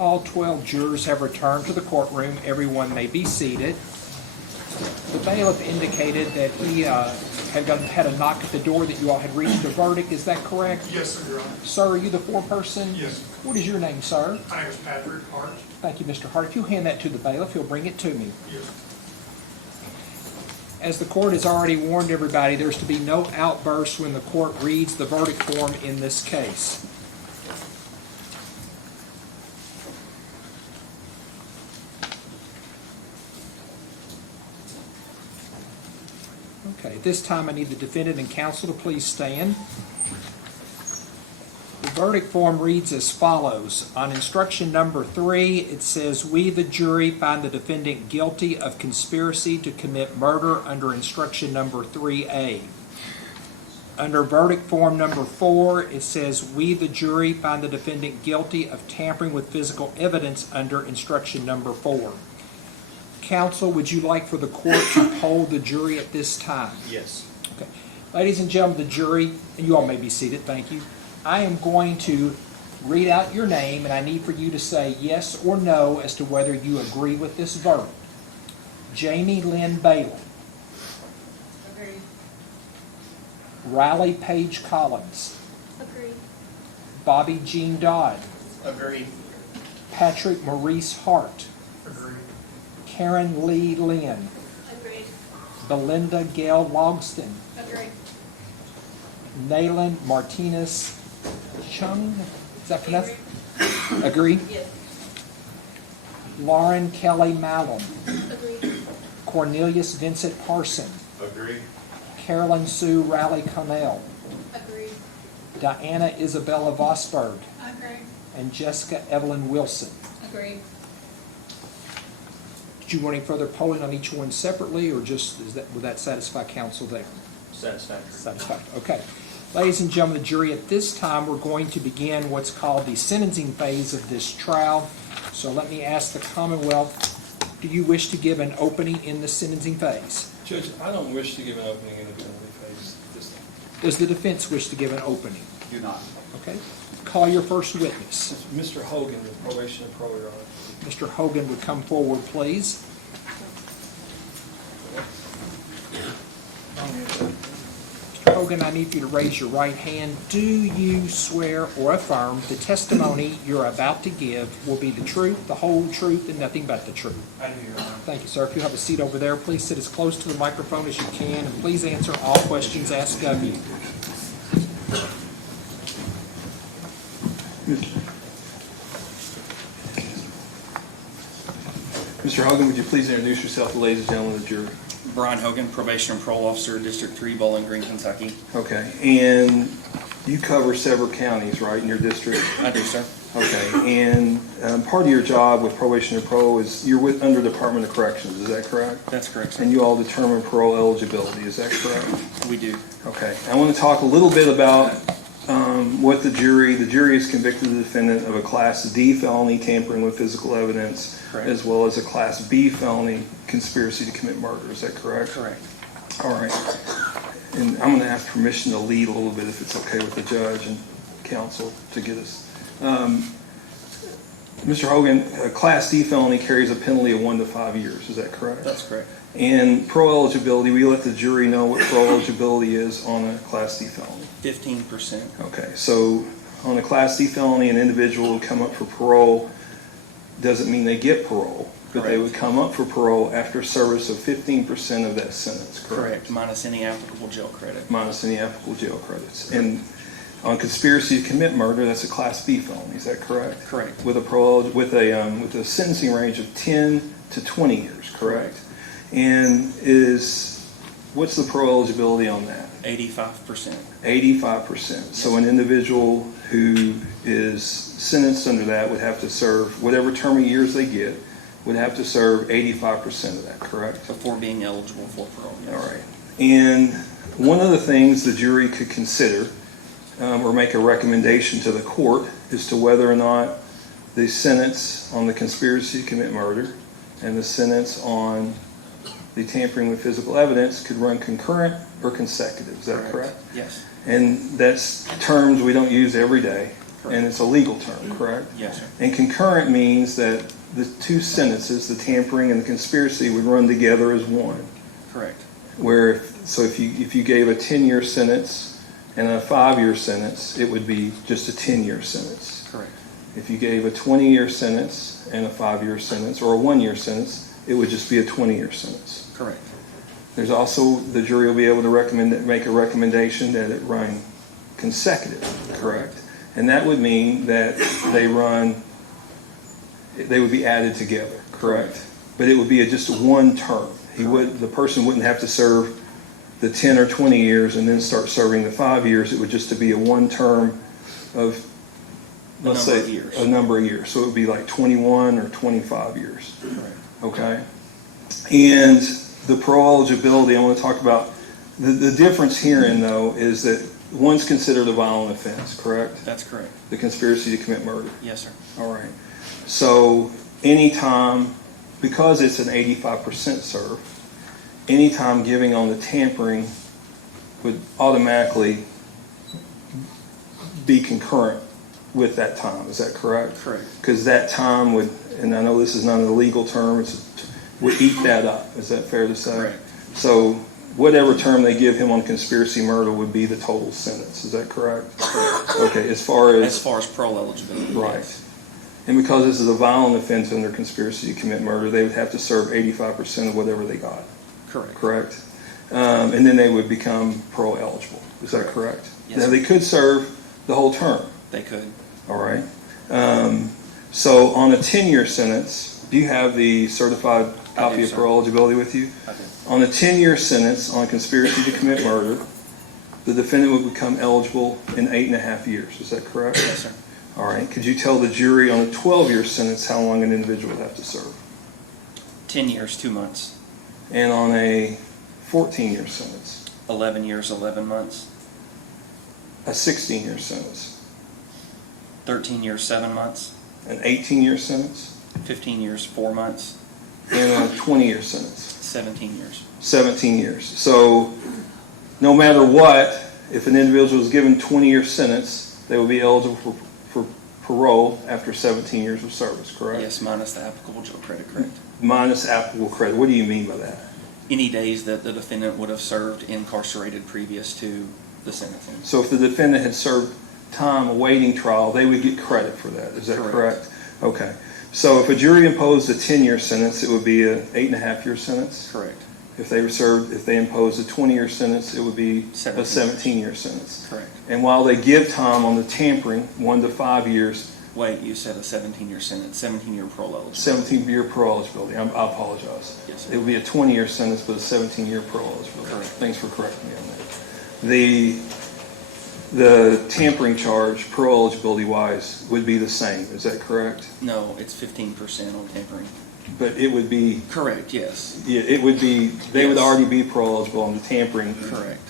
All 12 jurors have returned to the courtroom. Everyone may be seated. The bailiff indicated that he had a knock at the door that you all had reached a verdict. Is that correct? Yes, sir, Your Honor. Sir, are you the foreperson? Yes. What is your name, sir? My name is Patrick Hart. Thank you, Mr. Hart. If you'll hand that to the bailiff, he'll bring it to me. Yes. As the court has already warned everybody, there's to be no outbursts when the court reads the verdict form in this case. Okay, at this time I need the defendant and counsel to please stand. The verdict form reads as follows. On instruction number 3, it says, "We, the jury, find the defendant guilty of conspiracy to commit murder under instruction number 3A." Under verdict form number 4, it says, "We, the jury, find the defendant guilty of tampering with physical evidence under instruction number 4." Counsel, would you like for the court to poll the jury at this time? Yes. Okay. Ladies and gentlemen, the jury, and you all may be seated, thank you. I am going to read out your name, and I need for you to say yes or no as to whether you agree with this verdict. Jamie Lynn Bailey. Agree. Riley Page Collins. Agree. Bobby Jean Dodd. Agree. Patrick Maurice Hart. Agreed. Karen Lee Lynn. Agreed. Belinda Gail Logston. Agreed. Nayland Martinez Chung. Is that pronounced? Agree? Yes. Lauren Kelly Mallon. Agreed. Cornelius Vincent Parson. Agree. Carolyn Sue Riley Connell. Agreed. Diana Isabella Vosberg. Agree. And Jessica Evelyn Wilson. Agreed. Did you want any further polling on each one separately, or just would that satisfy counsel there? Satisfactory. Satisfactory. Okay. Ladies and gentlemen of the jury, at this time we're going to begin what's called the sentencing phase of this trial. So let me ask the Commonwealth, do you wish to give an opening in the sentencing phase? Judge, I don't wish to give an opening in the penalty phase this time. Does the defense wish to give an opening? Do not. Okay. Call your first witness. It's Mr. Hogan with probation and parole, Your Honor. Mr. Hogan would come forward, please. Mr. Hogan, I need you to raise your right hand. Do you swear or affirm the testimony you're about to give will be the truth, the whole truth, and nothing but the truth? I do, Your Honor. Thank you, sir. If you have a seat over there, please sit as close to the microphone as you can, and please answer all questions asked of you. Mr. Hogan, would you please introduce yourself to the ladies and gentlemen of the jury? Brian Hogan, Probation and Parole Officer, District 3, Bowling Green, Kentucky. Okay, and you cover several counties, right, in your district? I do, sir. Okay, and part of your job with probation and parole is you're under Department of Corrections, is that correct? That's correct, sir. And you all determine parole eligibility, is that correct? We do. Okay, I want to talk a little bit about what the jury has convicted the defendant of a Class D felony, tampering with physical evidence, Correct. as well as a Class B felony, conspiracy to commit murder, is that correct? Correct. All right, and I'm going to ask permission to lead a little bit if it's okay with the judge and counsel to get us. Mr. Hogan, a Class D felony carries a penalty of 1 to 5 years, is that correct? That's correct. And parole eligibility, we let the jury know what parole eligibility is on a Class D felony. 15%. Okay, so on a Class D felony, an individual would come up for parole, doesn't mean they get parole, but they Correct. would come up for parole after service of 15% of that sentence, correct? Minus any applicable jail credit. Minus any applicable jail credits. And on conspiracy to commit murder, that's a Class B felony, is that correct? Correct. With a sentencing range of 10 to 20 years, correct? And what's the parole eligibility on that? 85%. 85%. So an individual who is sentenced under that would have to serve, whatever term of years they get, would have to serve 85% of that, correct? Before being eligible for parole, yes. All right. And one of the things the jury could consider or make a recommendation to the court as to whether or not the sentence on the conspiracy to commit murder and the sentence on the tampering with physical evidence could run concurrent or consecutive. Is that correct? Yes. And that's terms we don't use every day. and it's a legal term, correct? Yes, sir. And concurrent means that the two sentences, the tampering and the conspiracy, would run together as one. Correct. So if you gave a 10-year sentence and a 5-year sentence, it would be just a 10-year sentence. Correct. If you gave a 20-year sentence and a 5-year sentence, or a 1-year sentence, it would just be a 20-year sentence. Correct. There's also, the jury will be able to make a recommendation that it run consecutive, correct? And that would mean that they would be added together, correct? But it would be just one term. The person wouldn't have to serve the 10 or 20 years and then start serving the 5 years. It would just be a one term of, let's say, a number of years. So it would be like 21 or 25 years. Correct. Okay? And the parole eligibility, I want to talk about, the difference herein, though, is that one's considered a violent offense, correct? That's correct. The conspiracy to commit murder. Yes, sir. All right. So anytime, because it's an 85% serve, anytime giving on the tampering would automatically be concurrent with that time. Is that correct? Correct. Because that time would, and I know this is not a legal term, would eat that up. Is that fair to say? Correct. So whatever term they give him on conspiracy murder would be the total sentence. Is that correct? Okay, as far as parole eligibility. right. Yes. And because this is a violent offense under conspiracy to commit murder, they would have to serve 85% of whatever they got. Correct. Correct? And then they would become parole eligible. Is that correct? Yes, Now, sir. they could serve the whole term. They could. All right. So on a 10-year sentence, do you have the certified copy of sir. parole eligibility with you? I do. On a 10-year sentence on conspiracy to commit murder, the defendant would become eligible in 8.5 years. Is that correct? Yes, sir. All right. Could you tell the jury on a 12-year sentence how long an individual would have to serve? 10 years, 2 months. And on a 14-year sentence, 11 years, 11 months. a 16-year sentence, 13 years, 7 months. an 18-year sentence, 15 years, 4 months. and a 20-year sentence, 17 years. 17 years. So no matter what, if an individual is given a 20-year sentence, they will be eligible for parole after 17 years of service, correct? Yes, minus the applicable jail credit, correct. Minus applicable credit. What do you mean by that? Any days that the defendant would have served incarcerated previous to the sentencing. So if the defendant had served time awaiting trial, they would get credit for that. Is that correct? Okay. So if a jury imposed a 10-year sentence, it would be an 8.5-year sentence? Correct. If they imposed a 20-year sentence, it would be a 17 17-year sentence. Correct. And while they give time on the tampering, 1 to 5 years, Wait, you said a 17-year sentence, 17-year parole eligibility. 17-year parole eligibility. I apologize. Yes, sir. It would be a 20-year sentence, but a 17-year parole eligibility. Correct. Thanks for correcting me on that. The tampering charge, parole eligibility-wise, would be the same. Is that correct? No, it's 15% on tampering. But it would be, Correct, yes. yeah, it would be, they would Yes. already be parole eligible on the tampering, Correct.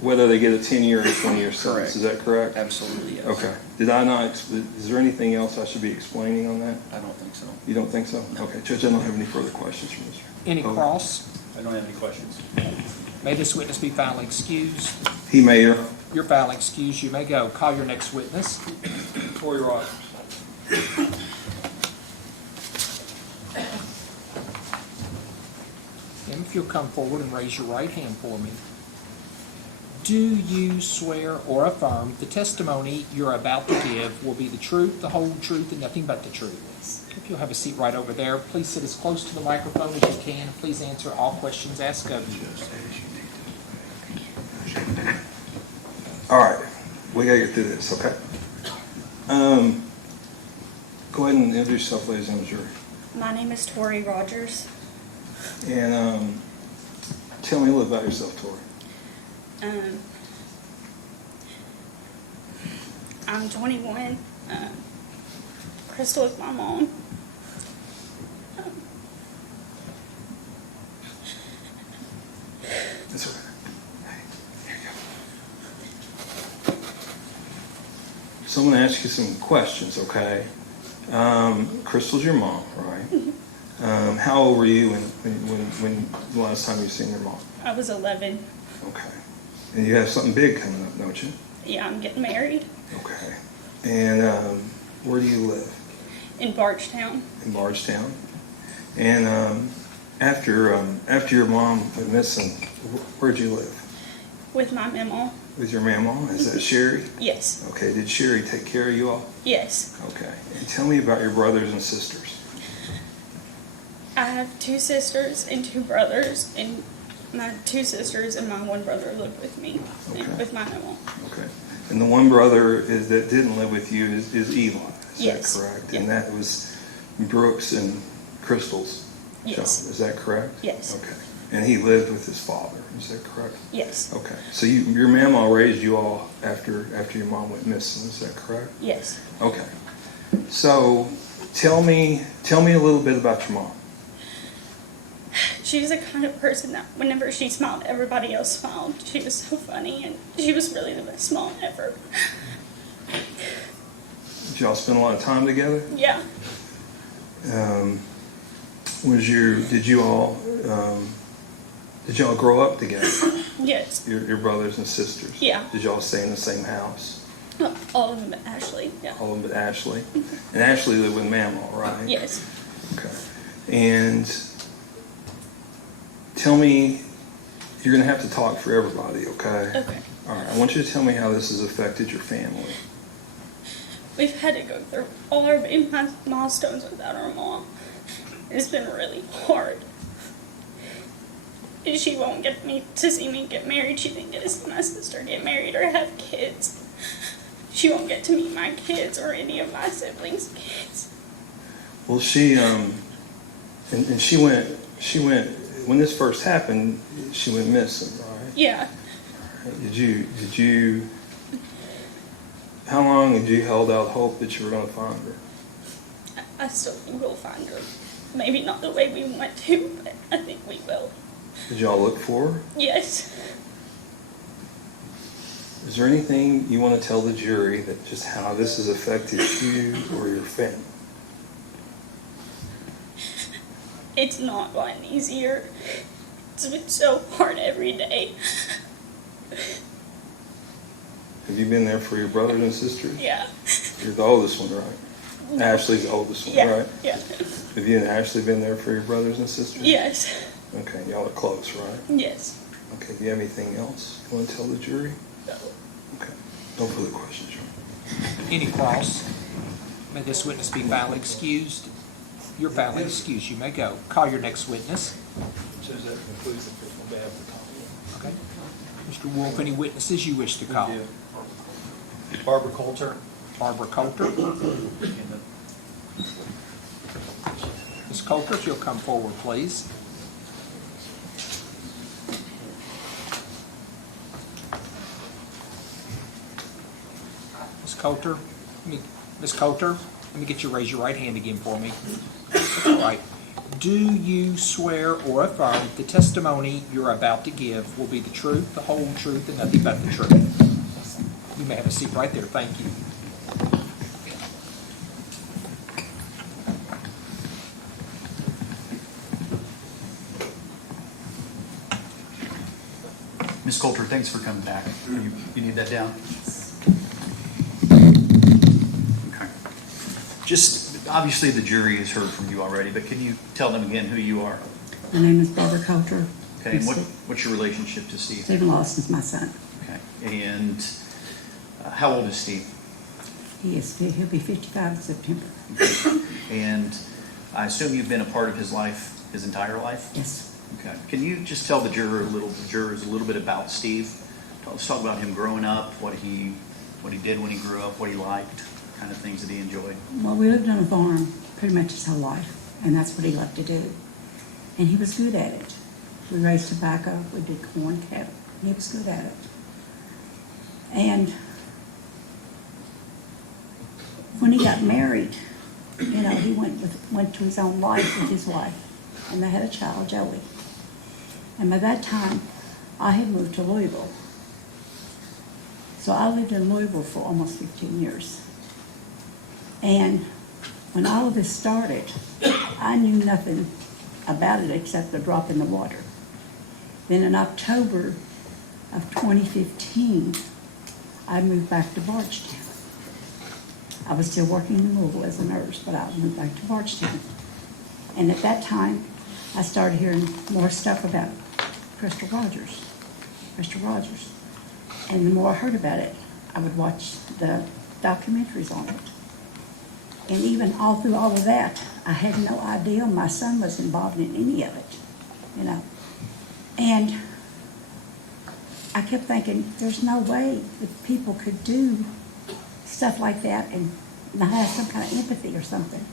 whether they get a 10-year or 20-year sentence. Correct. Is that correct? Absolutely, yes. Okay. Did I not, is there anything else I should be explaining on that? I don't think so. You don't think so? Okay, Judge, I don't have any further questions from this. Any Oh. cross? I don't have any questions. May this witness be finally excused? He may, You're finally excused. You may go. Call your next witness. Corey Rogers. And if you'll come forward and raise your right hand for me. Do you swear or affirm the testimony you're about to give will be the truth, the whole truth, and nothing but the truth? If you'll have a seat right over there, please sit as close to the microphone as you can. Please answer all questions asked of you. all right, we gotta get through this, okay? Go ahead and introduce yourself, ladies and gentlemen. My name is Tori Rogers. And tell me a little about yourself, Tori. I'm 21. Crystal is my mom. That's all right. Hey, here you go. So I'm going to ask you some questions, okay? Crystal's your mom, right? How old were you when the last time you seen your mom? I was 11. Okay. And you have something big coming up, don't you? Yeah, I'm getting married. Okay. And where do you live? In Bargetown. In Bardstown. And after your mom went missing, where'd you live? With my mama. With your mama? Is that Sherry? Yes. Okay, did Sherry take care of you all? Yes. Okay. And tell me about your brothers and sisters. I have 2 sisters and 2 brothers, and my 2 sisters and my 1 brother live with me, Okay. with my mama. Okay. And the one brother that didn't live with you is Eli. Is Yes. that correct? Yeah. And that was Brooks and Crystal's Yes. child. Is that correct? Yes. Okay. And he lived with his father. Is that correct? Yes. Okay. So your mama raised you all after your mom went missing. Is that correct? Yes. Okay. So tell me a little bit about your mom. She was the kind of person that whenever she smiled, everybody else smiled. She was so funny, and she was really the best mom ever. Did y'all spend a lot of time together? Yeah. Did y'all grow up together? Yes. Your brothers and sisters? Yeah. Did y'all stay in the same house? All of them but Ashley. Yeah. All of them but Ashley? And Ashley lived with Mama, right? Yes. Okay. And tell me, you're going to have to talk for everybody, okay? Okay. All right. I want you to tell me how this has affected your family. We've had to go through all our big milestones without our mom. It's been really hard. And she won't get me to see me get married. She didn't get to see my sister get married or have kids. She won't get to meet my kids or any of my siblings' kids. Well, she went, when this first happened, she went missing, right? Yeah. Did you, how long did you held out hope that you were going to find her? I still think we'll find her. Maybe not the way we want to, but I think we will. Did y'all look for her? Yes. Is there anything you want to tell the jury that just how this has affected you or your family? It's not gotten easier. It's been so hard every day. Have you been there for your brothers and sisters? Yeah. You're the oldest one, right? Ashley's the oldest one, Yeah. right? Yeah. Have you and Ashley been there for your brothers and sisters? Yes. Okay, y'all are close, right? Yes. Okay, do you have anything else you want to tell the jury? No. Okay, no further questions, John. Any cross? May this witness be validly excused? You're validly excused. You may go. Call your next witness. Says that concludes the official day of the call. Okay. Mr. Wolf, any witnesses you wish to call? Barbara Coulter. Barbara Coulter. Ms. Coulter, if you'll come forward, please. Ms. Coulter, let me get you to raise your right hand again for me. All right. Do you swear or affirm the testimony you're about to give will be the truth, the whole truth, and nothing but the truth? You may have a seat right there. Thank you. Ms. Coulter, thanks for coming back. You need that down? Okay. Just, obviously the jury has heard from you already, but can you tell them again who you are? My name is Barbara Coulter. Okay, and what's your relationship to Steve? Stephen Lawson's my son. Okay, and how old is Steve? He'll be 55 in September. Okay. And I assume you've been a part of his life, his entire life? Yes. Okay. Can you just tell the jurors a little bit about Steve? Let's talk about him growing up, what he did when he grew up, what he liked, kind of things that he enjoyed. Well, we lived on a farm pretty much his whole life, and that's what he loved to do. And he was good at it. We raised tobacco, we did corn, cattle, and he was good at it. And when he got married, he went to his own life with his wife, and they had a child, Joey. And by that time, I had moved to Louisville. So I lived in Louisville for almost 15 years. And when all of this started, I knew nothing about it except the drop in the water. Then in October of 2015, I moved back to Bargetown. I was still working in Louisville as a nurse, but I went back to Bardstown. And at that time, I started hearing more stuff about Crystal Rogers. And the more I heard about it, I would watch the documentaries on it. And even all through all of that, I had no idea my son was involved in any of it, you know. And I kept thinking, there's no way that people could do stuff like that and not have some kind of empathy or something.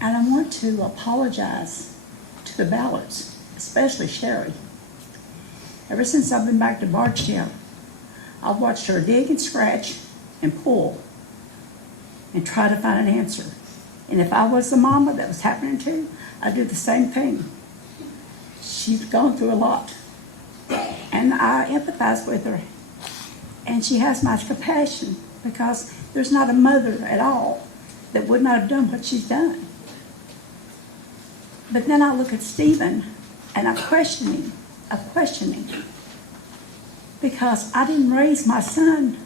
And I want to apologize to the Ballards, especially Sherry. Ever since I've been back to Bardstown, I've watched her dig and scratch and pull and try to find an answer. And if I was the mama that was happening to, I'd do the same thing. She's gone through a lot. And I empathize with her. And she has my compassion because there's not a mother at all that would not have done what she's done. But then I look at Stephen and I'm questioning. Because I didn't raise my son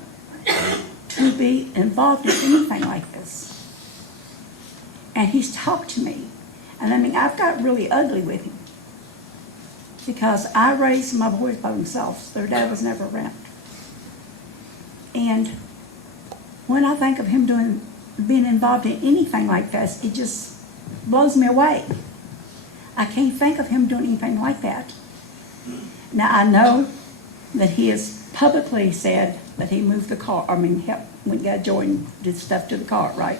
to be involved in anything like this. And he's talked to me. And I mean, I've got really ugly with him. Because I raised my boys by themselves. Their dad was never around. And when I think of him being involved in anything like this, it just blows me away. I can't think of him doing anything like that. Now, I know that he has publicly said that he moved the car, when got Joy and did stuff to the car, right?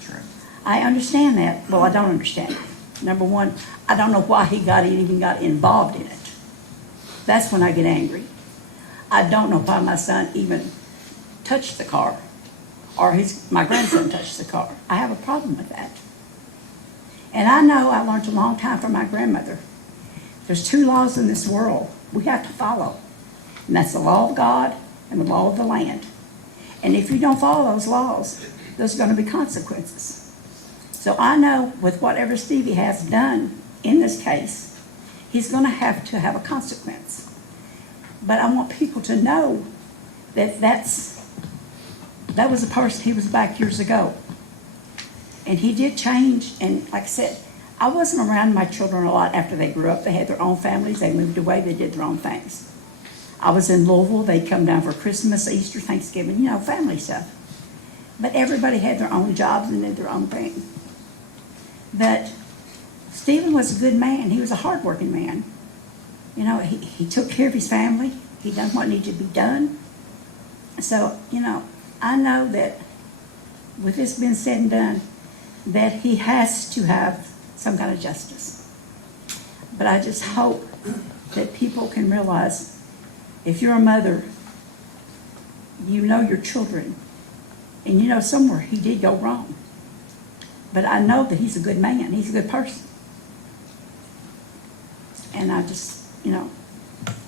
Sure. I understand that. Well, I don't understand it. Number one, I don't know why he even got involved in it. That's when I get angry. I don't know why my son even touched the car, or my grandson touched the car. I have a problem with that. And I know I learned a long time from my grandmother. There's two laws in this world we have to follow. And that's the law of God and the law of the land. And if you don't follow those laws, there's going to be consequences. So I know with whatever Stevie has done in this case, he's going to have a consequence. But I want people to know that that was a person, he was back years ago. And he did change, and like I said, I wasn't around my children a lot after they grew up. They had their own families, they moved away, they did their own things. I was in Louisville, they'd come down for Christmas, Easter, Thanksgiving, family stuff. But everybody had their own jobs and did their own thing. But Stephen was a good man, he was a hardworking man. He took care of his family, he done what needed to be done. So, I know that with this being said and done, that he has to have some kind of justice. But I just hope that people can realize, if you're a mother, you know your children, and you know somewhere he did go wrong. But I know that he's a good man, he's a good person. And I just,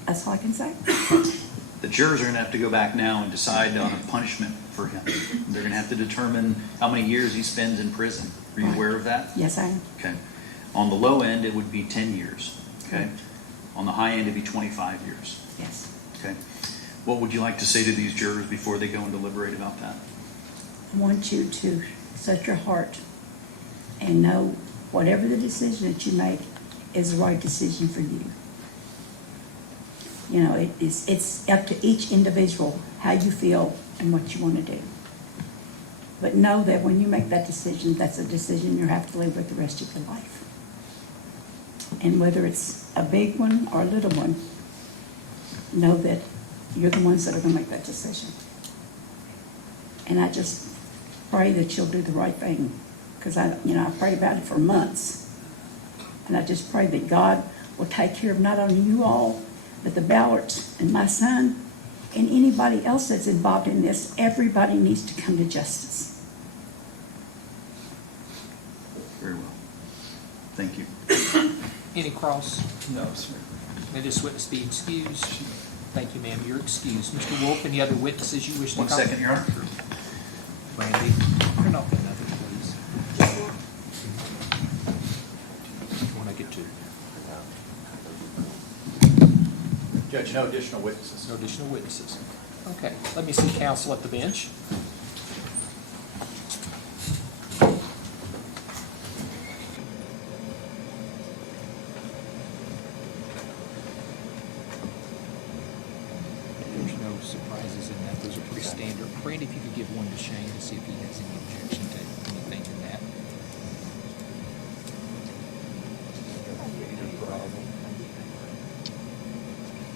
that's all I can say. The jurors are going to have to go back now and decide on a punishment for him. They're going to have to determine how many years he spends in prison. Are you aware of that? Yes, I am. Okay. On the low end, it would be 10 years. Okay. On the high end, it'd be 25 years. Yes. Okay. What would you like to say to these jurors before they go and deliberate about that? I want you to set your heart and know whatever the decision that you make is the right decision for you. It's up to each individual how you feel and what you want to do. But know that when you make that decision, that's a decision you have to live with the rest of your life. And whether it's a big one or a little one, know that you're the ones that are going to make that decision. And I just pray that you'll do the right thing. Because I prayed about it for months. And I just pray that God will take care of not only you all, but the Ballards and my son and anybody else that's involved in this. Everybody needs to come to justice. Very well. Thank you. Any cross? No, sir. May this witness be excused? Thank you, ma'am. You're excused. Mr. Wolf, any other witnesses you wish to One comment? second, Your Honor. Randy, turn off another, please. When I get to Judge, no additional witnesses. no additional witnesses. Okay, let me see counsel at the bench. pretty standard. Randy, if you could give one to Shane to see if he has any objection to anything in that.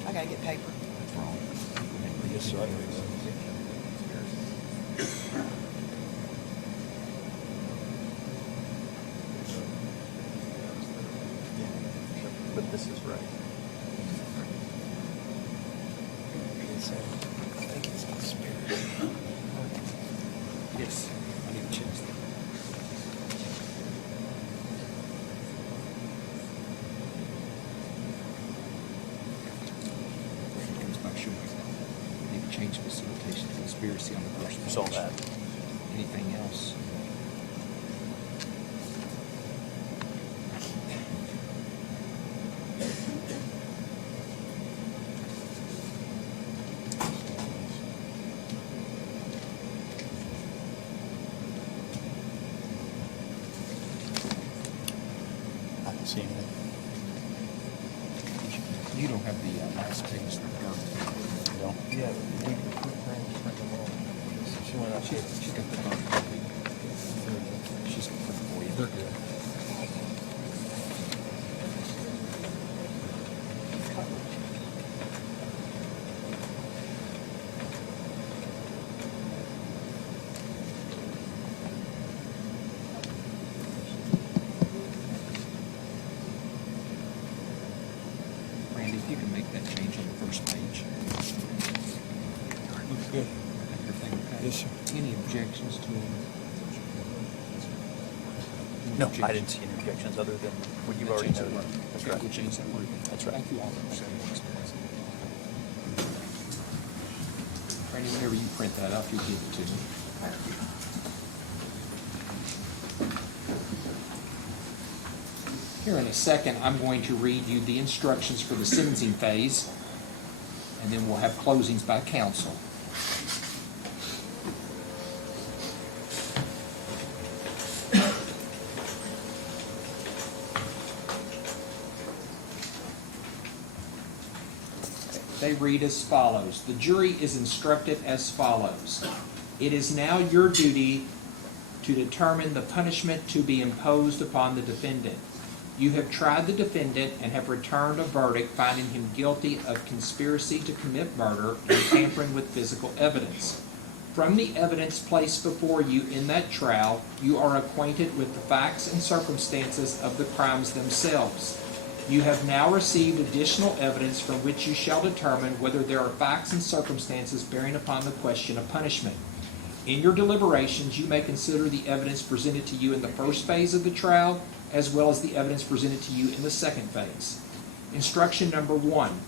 I gotta get paper. Yes, sir. But this is right. I think it's conspiracy. Yes. I need to check that. Comes back, sure. Need to change facilitation to conspiracy on the first page. Saw that. Anything else? I don't see anything. You don't have the last page that goes. No. Yeah, we can print them all. She went out. She's got the phone copy. She's got it for you. They're good. Randy, if you can make that change on the first page. Looks good. Everything okay? Yes, sir. Any objections to it? No, I didn't see any objections other than what you've already noted. That's Okay, right. we'll change that word. That's right. Thank you all. Randy, whenever you print that up, you give it to me. Here in a second, I'm going to read you the instructions for the sentencing phase, and then we'll have closings by counsel. They read as follows. The jury is instructed as follows. It is now your duty to determine the punishment to be imposed upon the defendant. You have tried the defendant and have returned a verdict finding him guilty of conspiracy to commit murder and tampering with physical evidence. From the evidence placed before you in that trial, you are acquainted with the facts and circumstances of the crimes themselves. You have now received additional evidence from which you shall determine whether there are facts and circumstances bearing upon the question of punishment. In your deliberations, you may consider the evidence presented to you in the first phase of the trial, as well as the evidence presented to you in the second phase. Instruction number 1.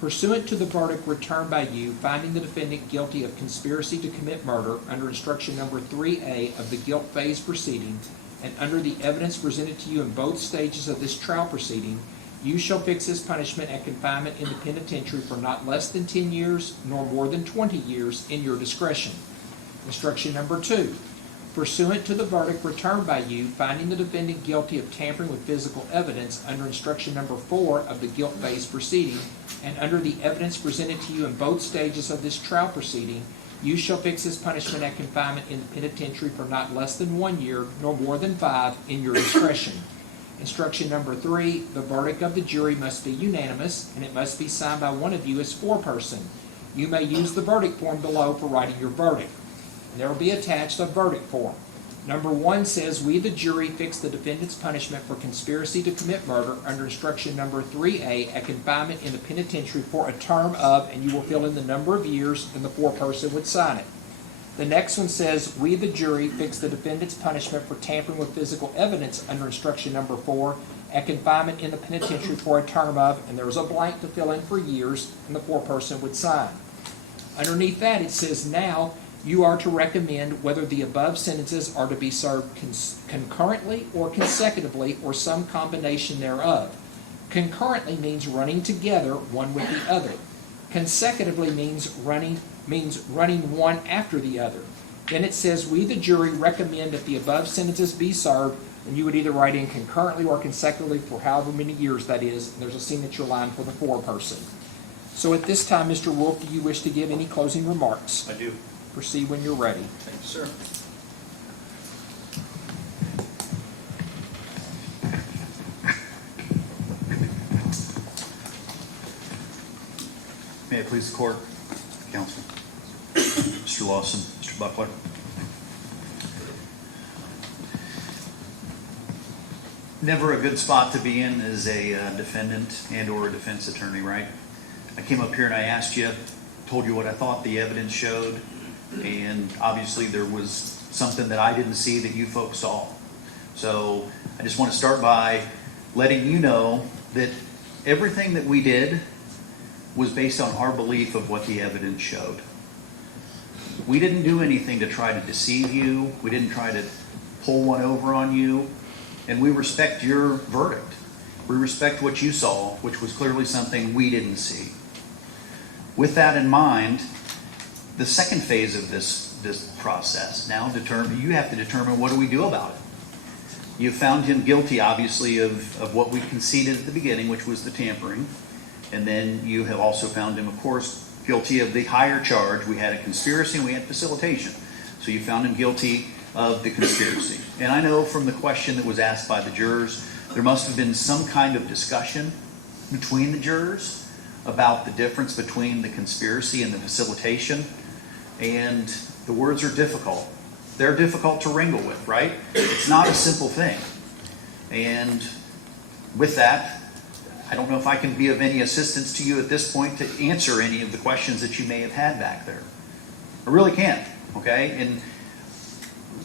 Pursuant to the verdict returned by you, finding the defendant guilty of conspiracy to commit murder under instruction number 3A of the guilt phase proceeding, and under the evidence presented to you in both stages of this trial proceeding, you shall fix his punishment at confinement in the penitentiary for not less than 10 years nor more than 20 years in your discretion. Instruction number 2. Pursuant to the verdict returned by you, finding the defendant guilty of tampering with physical evidence under instruction number 4 of the guilt phase proceeding, and under the evidence presented to you in both stages of this trial proceeding, you shall fix his punishment at confinement in the penitentiary for not less than 1 year nor more than 5 in your discretion. Instruction number 3, the verdict of the jury must be unanimous, and it must be signed by one of you as foreperson. You may use the verdict form below for writing your verdict. And there will be attached a verdict form. Number 1 says, we the jury fix the defendant's punishment for conspiracy to commit murder under instruction number 3A at confinement in the penitentiary for a term of, and you will fill in the number of years, and the foreperson would sign it. The next one says, we the jury fix the defendant's punishment for tampering with physical evidence under instruction number 4 at confinement in the penitentiary for a term of, and there was a blank to fill in for years, and the foreperson would sign. Underneath that it says, now you are to recommend whether the above sentences are to be served concurrently or consecutively or some combination thereof. Concurrently means running together one with the other. Consecutively means running one after the other. Then it says, we the jury recommend that the above sentences be served, and you would either write in concurrently or consecutively for however many years that is, and there's a signature line for the foreperson. So at this time, Mr. Wolf, do you wish to give any closing remarks? I do. Proceed when you're ready. Thank you, sir. May it please the court, counsel, Mr. Lawson, Mr. Buckler. Never a good spot to be in as a defendant and or a defense attorney, right? I came up here and I asked you, told you what I thought the evidence showed, and obviously there was something that I didn't see that you folks saw. So I just want to start by letting you know that everything that we did was based on our belief of what the evidence showed. We didn't do anything to try to deceive you. We didn't try to pull one over on you. And we respect your verdict. We respect what you saw, which was clearly something we didn't see. With that in mind, the second phase of this process now you have to determine what do we do about it. You found him guilty, obviously, of what we conceded at the beginning, which was the tampering. And then you have also found him, of course, guilty of the higher charge. We had a conspiracy and we had facilitation. So you found him guilty of the conspiracy. And I know from the question that was asked by the jurors, there must have been some kind of discussion between the jurors about the difference between the conspiracy and the facilitation. And the words are difficult. They're difficult to wrangle with, right? It's not a simple thing. And with that, I don't know if I can be of any assistance to you at this point to answer any of the questions that you may have had back there. I really can't, okay? And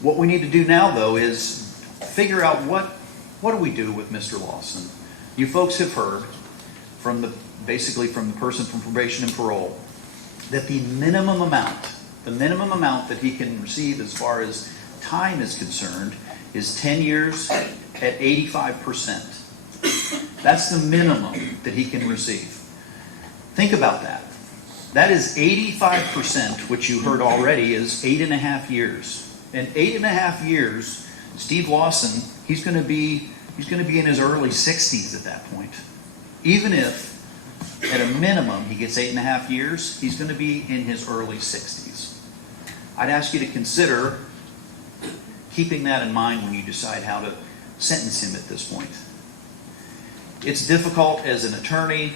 what we need to do now, though, is figure out what do we do with Mr. Lawson. You folks have heard basically from the person from probation and parole that the minimum amount that he can receive as far as time is concerned is 10 years at 85%. That's the minimum that he can receive. Think about that. That is 85%, which you heard already is 8.5 years. In 8.5 years, Steve Lawson, he's going to be in his early 60s at that point. Even if, at a minimum, he gets 8.5 years, he's going to be in his early 60s. I'd ask you to consider keeping that in mind when you decide how to sentence him at this point. It's difficult as an attorney,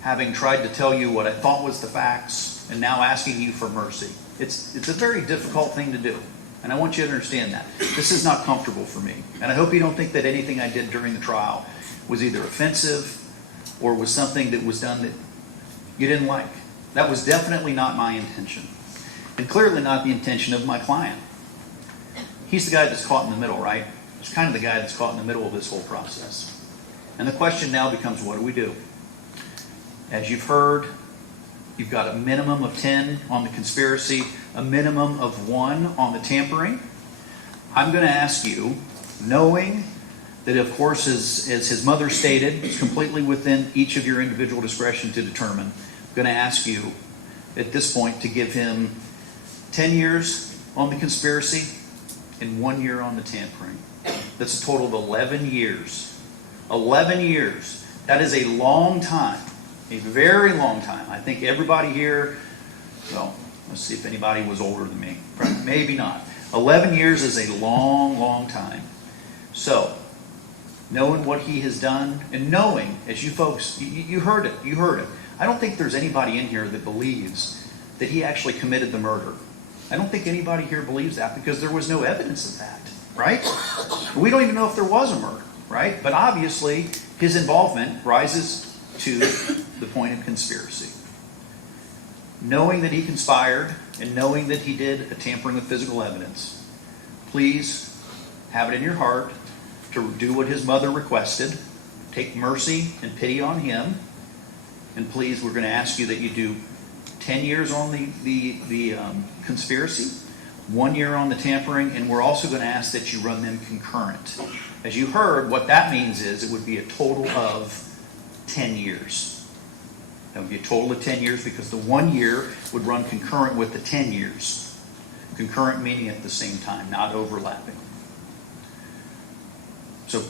having tried to tell you what I thought was the facts, and now asking you for mercy. It's a very difficult thing to do, and I want you to understand that. This is not comfortable for me, and I hope you don't think that anything I did during the trial was either offensive or was something that was done that you didn't like. That was definitely not my intention, and clearly not the intention of my client. He's the guy that's caught in the middle, right? He's kind of the guy that's caught in the middle of this whole process. And the question now becomes, what do we do? As you've heard, you've got a minimum of 10 on the conspiracy, a minimum of 1 on the tampering. I'm going to ask you, knowing that, of course, as his mother stated, it's completely within each of your individual discretion to determine, I'm going to ask you at this point to give him 10 years on the conspiracy and 1 year on the tampering. That's a total of 11 years. 11 years. That is a long time. A very long time. I think everybody here, well, let's see if anybody was older than me. Maybe not. 11 years is a long, long time. So, knowing what he has done, and knowing, as you folks, you heard it. You heard it. I don't think there's anybody in here that believes that he actually committed the murder. I don't think anybody here believes that because there was no evidence of that, right? We don't even know if there was a murder, right? But obviously, his involvement rises to the point of conspiracy. Knowing that he conspired and knowing that he did a tampering with physical evidence, please have it in your heart to do what his mother requested. Take mercy and pity on him. And please, we're going to ask you that you do 10 years on the conspiracy, 1 year on the tampering, and we're also going to ask that you run them concurrent. As you heard, what that means is it would be a total of 10 years. That would be a total of 10 years because the 1 year would run concurrent with the 10 years. Concurrent meaning at the same time, not overlapping. So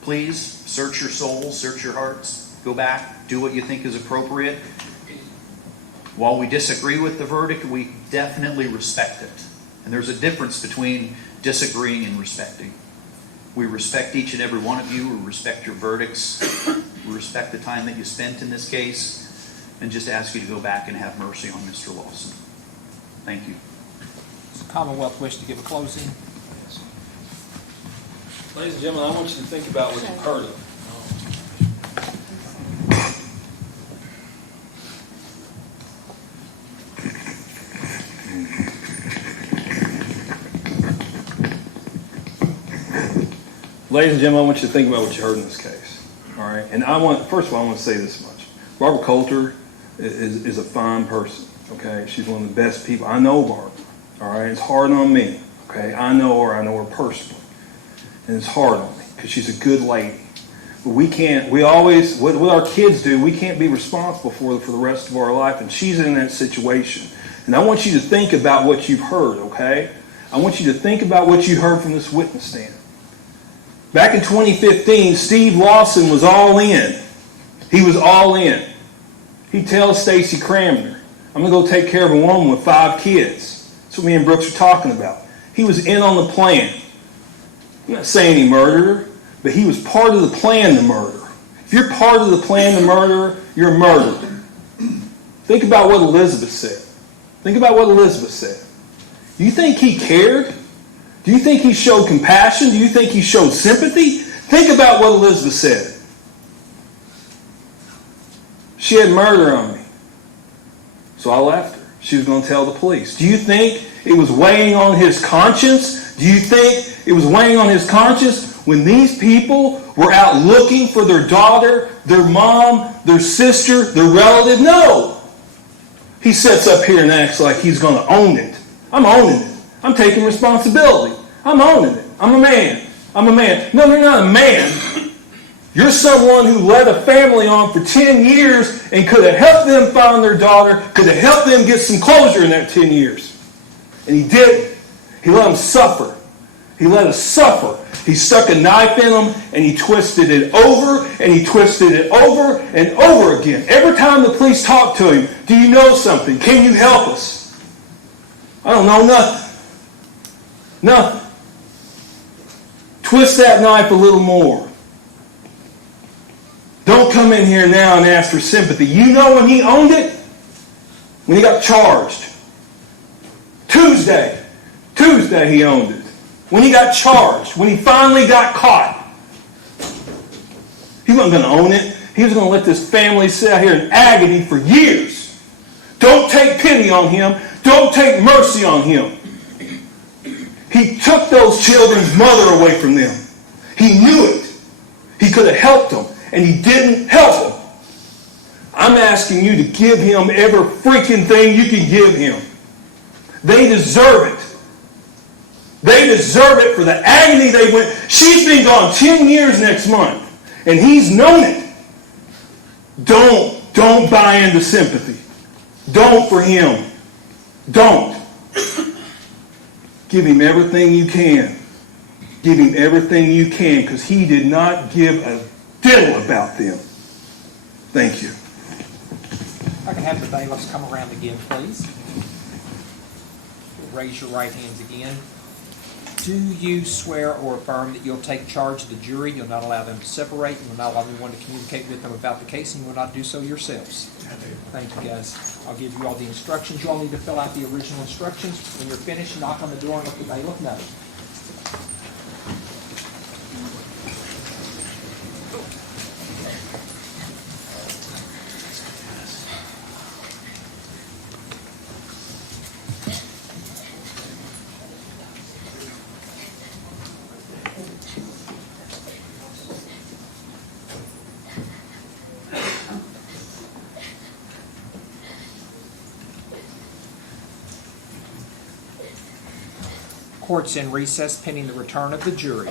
please search your souls, search your hearts, go back, do what you think is appropriate. While we disagree with the verdict, we definitely respect it. And there's a difference between disagreeing and respecting. We respect each and every one of you. We respect your verdicts. We respect the time that you spent in this case. And just ask you to go back and have mercy on Mr. Lawson. Thank you. Does the Commonwealth wish to give a closing? Ladies and gentlemen, I want you to think about what you've heard of. Ladies and gentlemen, I want you to think about what you heard in this case. All right, and first of all, I want to say this much: Barbara Coulter is a fine person. Okay, she's one of the best people. I know Barbara. All right, it's hard on me. Okay, I know her personally, and it's hard on me because she's a good lady. But what our kids do, we can't be responsible for the rest of our life, and she's in that situation. And I want you to think about what you've heard. Okay, I want you to think about what you heard from this witness stand. Back in 2015, Steve Lawson was all in. He was all in. He tells Stacy Cramner, I'm going to go take care of a woman with 5 kids. That's what me and Brooks are talking about. He was in on the plan. I'm not saying he murdered her, but he was part of the plan to murder her. If you're part of the plan to murder her, you're murdered. Think about what Elizabeth said. Think about what Elizabeth said. Do you think he cared? Do you think he showed compassion? Do you think he showed sympathy? Think about what Elizabeth said. She had murder on me. So I left her. She was going to tell the police. Do you think it was weighing on his conscience? Do you think it was weighing on his conscience when these people were out looking for their daughter, their mom, their sister, their relative? No. He sits up here and acts like he's going to own it. I'm owning it. I'm taking responsibility. I'm owning it. I'm a man. I'm a man. No, you're not a man. You're someone who led a family on for 10 years and could have helped them find their daughter, could have helped them get some closure in that 10 years. And he didn't. He let them suffer. He let us suffer. He stuck a knife in them and he twisted it over and he twisted it over and over again. Every time the police talked to him, do you know something? Can you help us? I don't know nothing. Nothing. Twist that knife a little more. Don't come in here now and ask for sympathy. You know when he owned it? When he got charged. Tuesday he owned it. When he got charged. When he finally got caught. He wasn't going to own it. He was going to let this family sit out here in agony for years. Don't take pity on him. Don't take mercy on him. He took those children's mother away from them. He knew it. He could have helped them, and he didn't help them. I'm asking you to give him every freaking thing you can give him. They deserve it. They deserve it for the agony they went. She's been gone 10 years next month, and he's known it. Don't buy into sympathy. Don't for him. Don't. Give him everything you can. Give him everything you can, because he did not give a diddle about them. Thank you. If I can have the bailiffs come around again, please. Raise your right hands again. Do you swear or affirm that you'll take charge of the jury, you'll not allow them to separate, you will not allow anyone to communicate with them about the case, and you will not do so yourselves? Thank you, guys. I'll give you all the instructions. You all need to fill out the original instructions. When you're finished, knock on the door and let the bailiff know. Court's in recess pending the return of the jury.